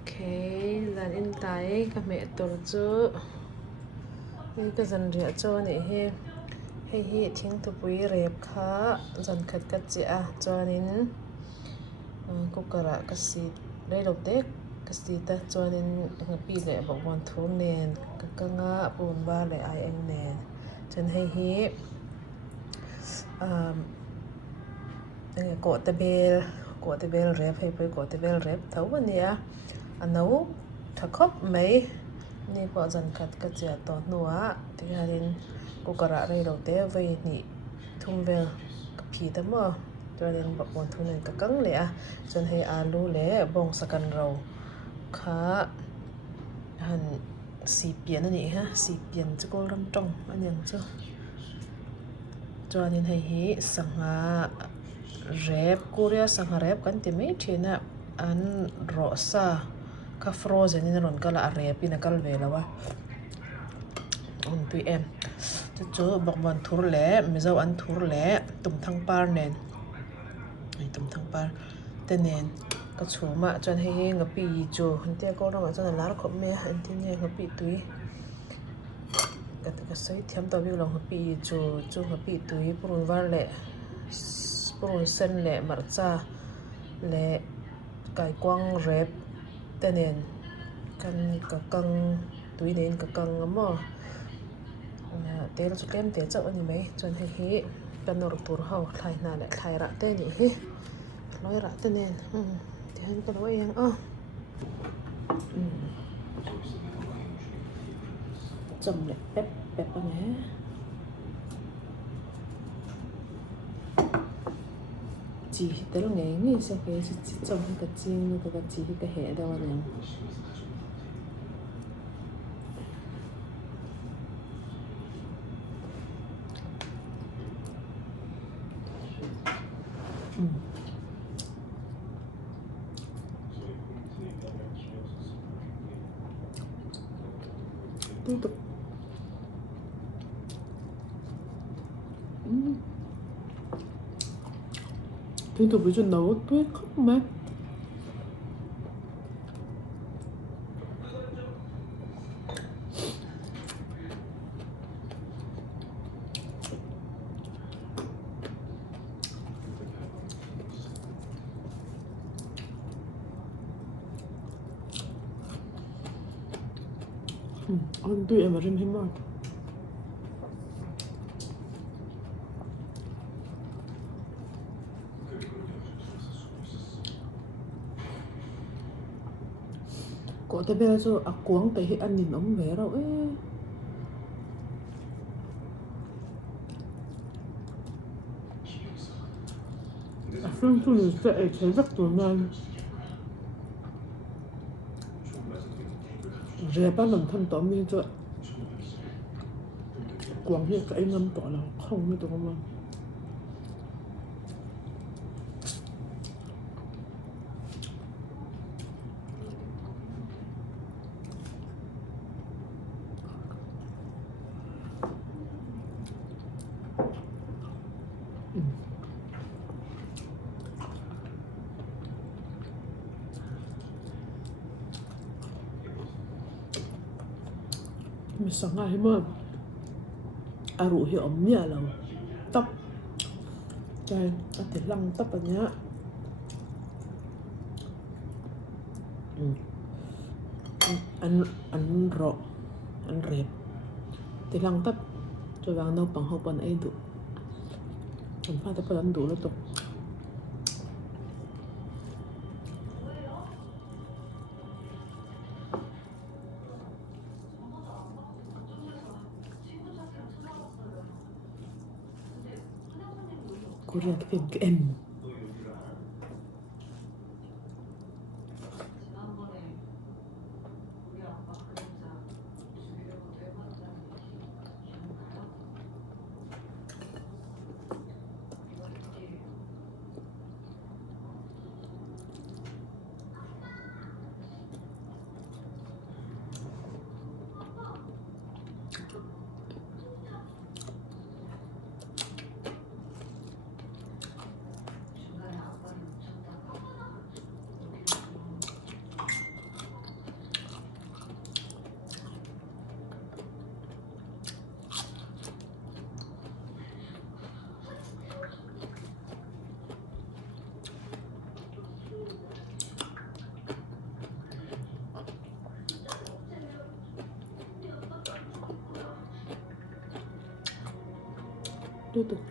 Okay, lan in tai ka me tur chu hi ka zan ria chaw ni hi hi thing tu pui rep kha zan khat ka chi a chuanin kukara ka si rei lo te ka si ta chuanin ngapi le bawon thu nen ka kanga pun ba le ai eng nen chan hi ko te bel rep hei pui ko te bel rep tho ania ano thakop mai ni po zan khat ka chia to nuwa tiharin kukara rei lo te vai ni thum vel ka phi ta mo chuanin bawon thu nen ka kang le a chuan hei alu le bong sakan ro kha han si pian ani ha si pian chu kol ram tong aniang chu chuanin hei hi sangha rep korea sangha rep kan ti mai thina an ro sa ka frozen in ron kala rep in kal ve lawa tui em chu bawon thur le mizo an thur le tum thang par nen ai tum thang par te nen ka chhuma chuan hei ngapi chu hantia ko ram chuan lar khop me an tin ne ngapi tui ka sai thiam to bi lo ngapi chu ngapi tui purun var le purun sen le marcha le kai kwang rep te nen kan ka kang tui nen ka kang amo tel chu tlem te chau ani mai chuan hei hi kan nor tur ho thlai na le thlai ra te ni hi loi ra te nen ti han ka loi yang a chom le pep pep ane chỉ tới lúc ngày nghỉ sau cái trong cái chiên cái chỉ cái hệ đâu nè tiếp tục tiếp tục với chuyện nấu tuyết không mà ăn tuyết mà rất hiếm ngon có thể bây giờ quăng cái ăn nhìn ống vé đâu ấy phương tu sẽ thấy rất là ngon rẻ ba lần thân tóm như vậy quăng như cái ngâm tỏ là không như tụi con misalnya hima aru hi omnya lo tóc đây có thể lăng tóc ở nhá ăn rọ ăn rẹp thì lăng tóc cho vàng nâu bằng hộp bằng ấy đủ ăn pha tóc ăn đủ nó tục Korea cái em Tudo.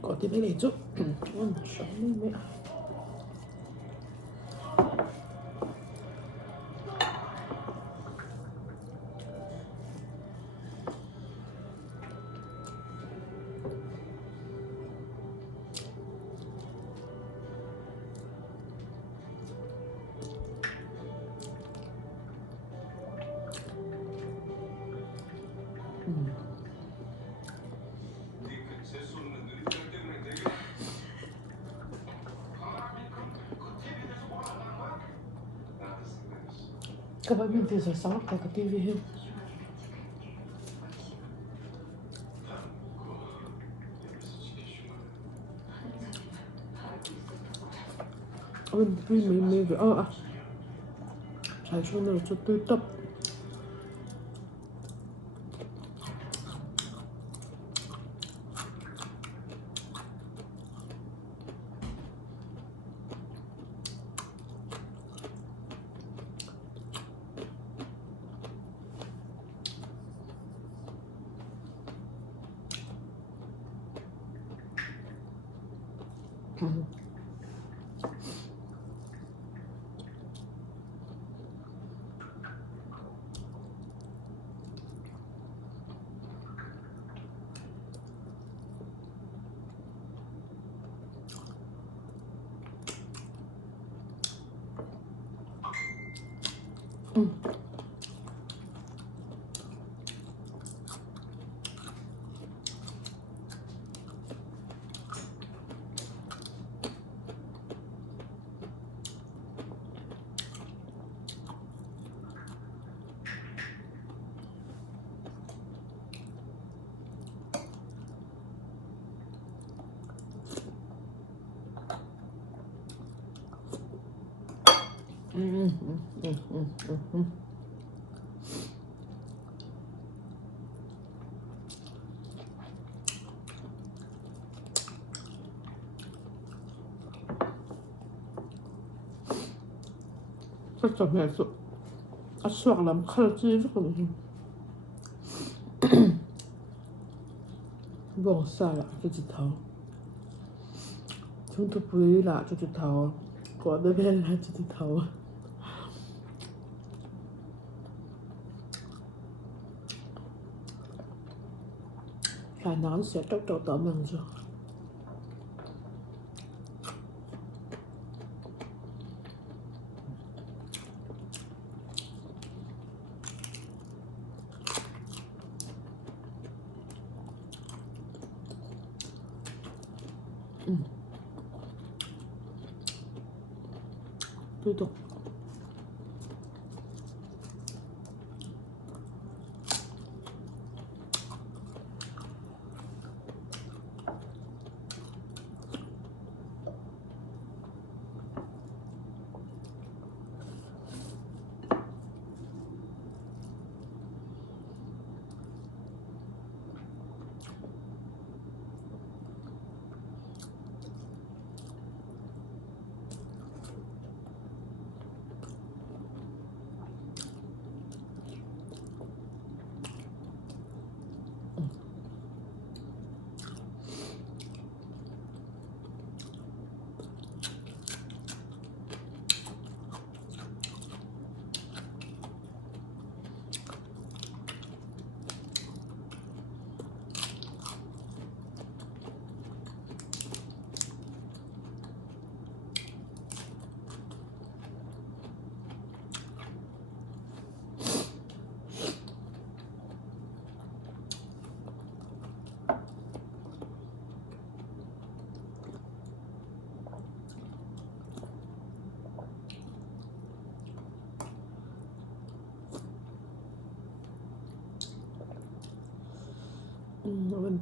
Coti veleggio. Non so, Kapag minti sa sangap, kaka-TV. maybe. 잘 손으로 좀 뜰떡. 살짝 해서 수학 남 칼을 찌르거든. Bon, ça là, cho chị thấu. Chúng tôi quý là cho chị thấu. Có đứa bên là cho chị thấu. Khả năng sẽ tróc trâu tỏ bằng rồi. Tudo.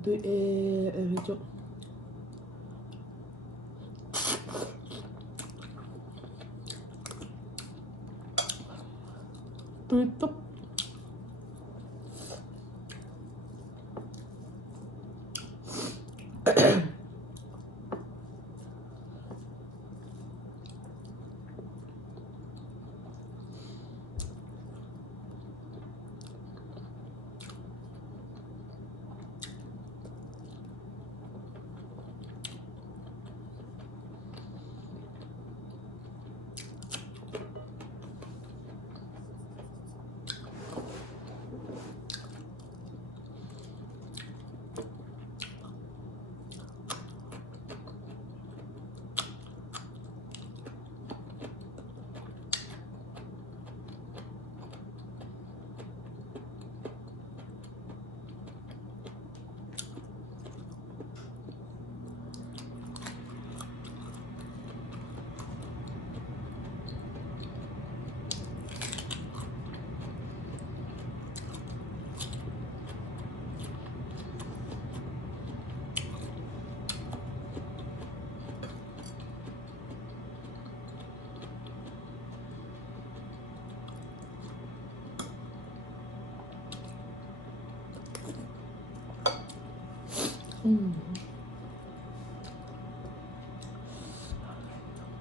tôi em chút tôi tóc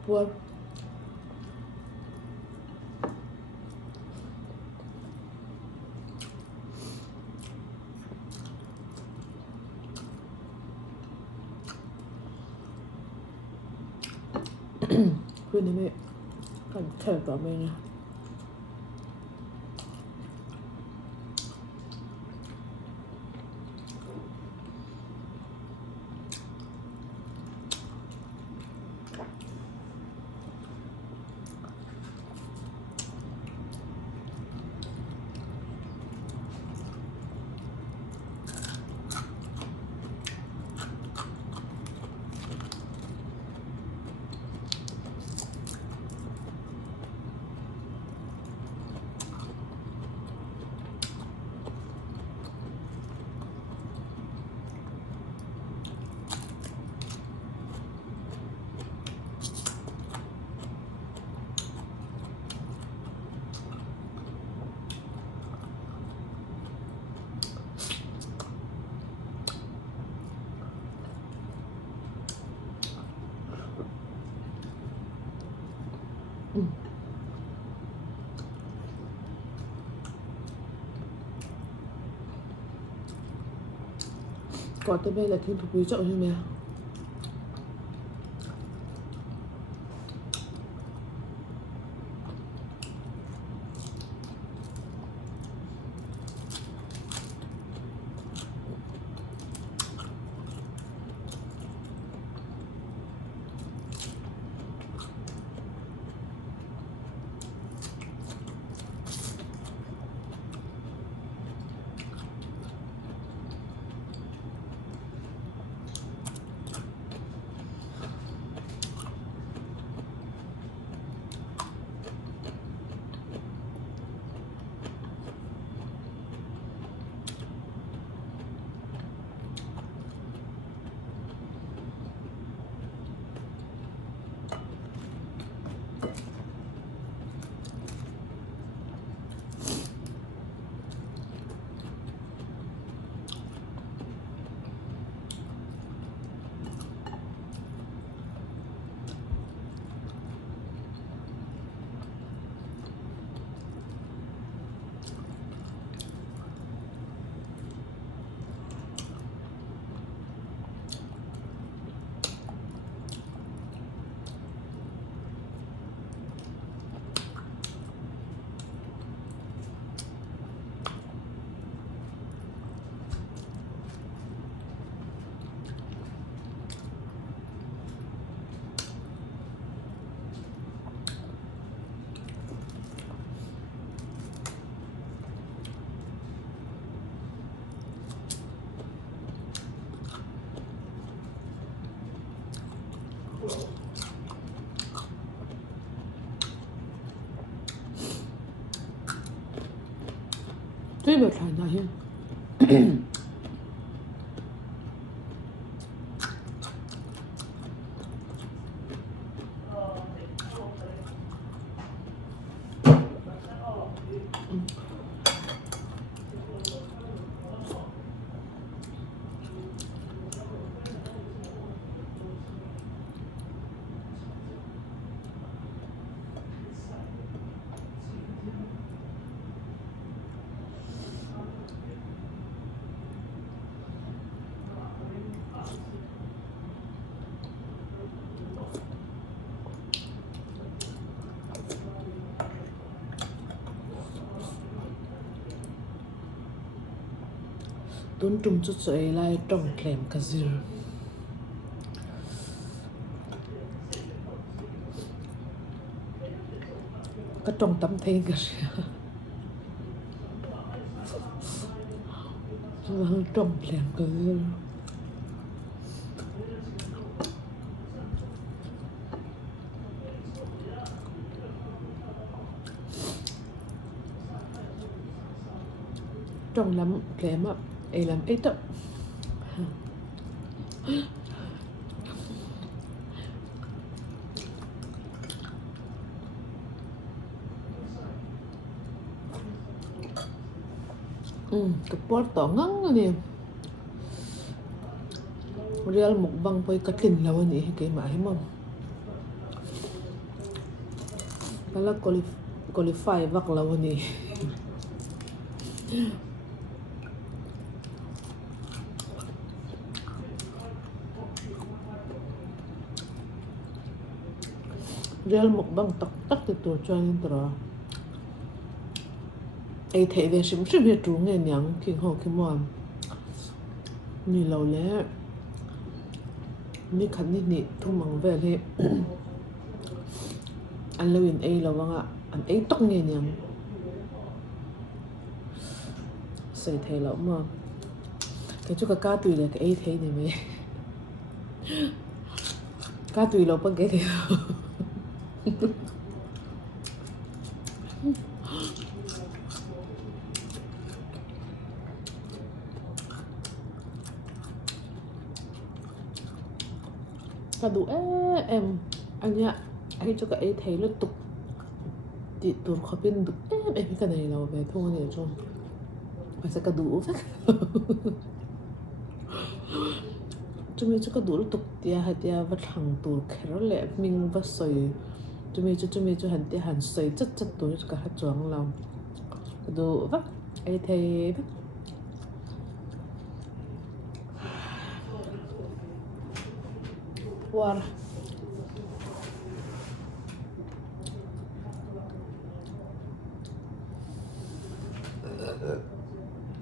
buồn quên đấy mẹ cẩn thận của mình Quả tươi bên là kim thủ quý trọng cho mèo. Tuy một lần nào hiên tun tum chu chu ei lai tong tlem ka zir ka tong tam thei ka ria chu tong tlem ka zir trong lắm tlem á ei lam ei to cái pot to ngang nè real mukbang poi katlin lawan ni kay mahimam kala qualify vak lawan ni real mukbang tak ti tur chuan tra ei thei ve sim sim he tu nge nyang king ho ki mo ni lo le ni khan ni thum mang ve le an lewin ei lo wanga an ei tok nge nyang sei thei lo mo cái chú cá tùy là cái ấy thế này mày cá tùy lo bằng cái gì cá đủ em anh nhá anh cho cái ấy thấy nó tục thì tuần khó bên được em cái này là về thôi này cho phải sẽ cá đủ phát chúng mình cho cá đủ tục tia hay tia vật hàng tủ kéo lẹ mình vật sợi chúng mình cho hẳn tia hẳn sợi chất tủ cả hết choáng lòng đủ vắt ấy thấy vắt wow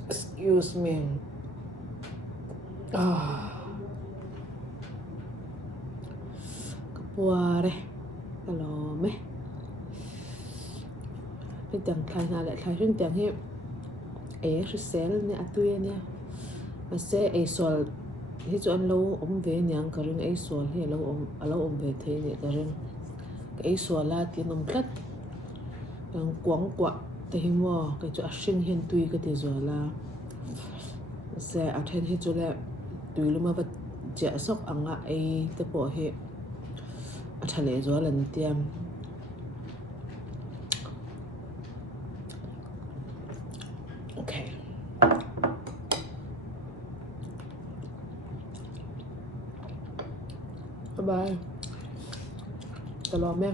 excuse me Kapuare kalau meh cái chẳng thay nào lại thay riêng chẳng hiệp ấy sẽ sell nè atuye nè mà sẽ ấy sol thì cho anh lâu ông về nhang cái riêng ấy sol thì lâu ông về thế nè cái riêng cái sol là tiền ông cất đang quăng quạ thì mua cái chỗ sinh hiện tùy cái tiền rồi là sẽ attend hết chỗ là tùy lúc mà vật trẻ sốc ăn ấy cái bộ hệ thằng này rồi lần tiêm ok bye bye tao lo mẹ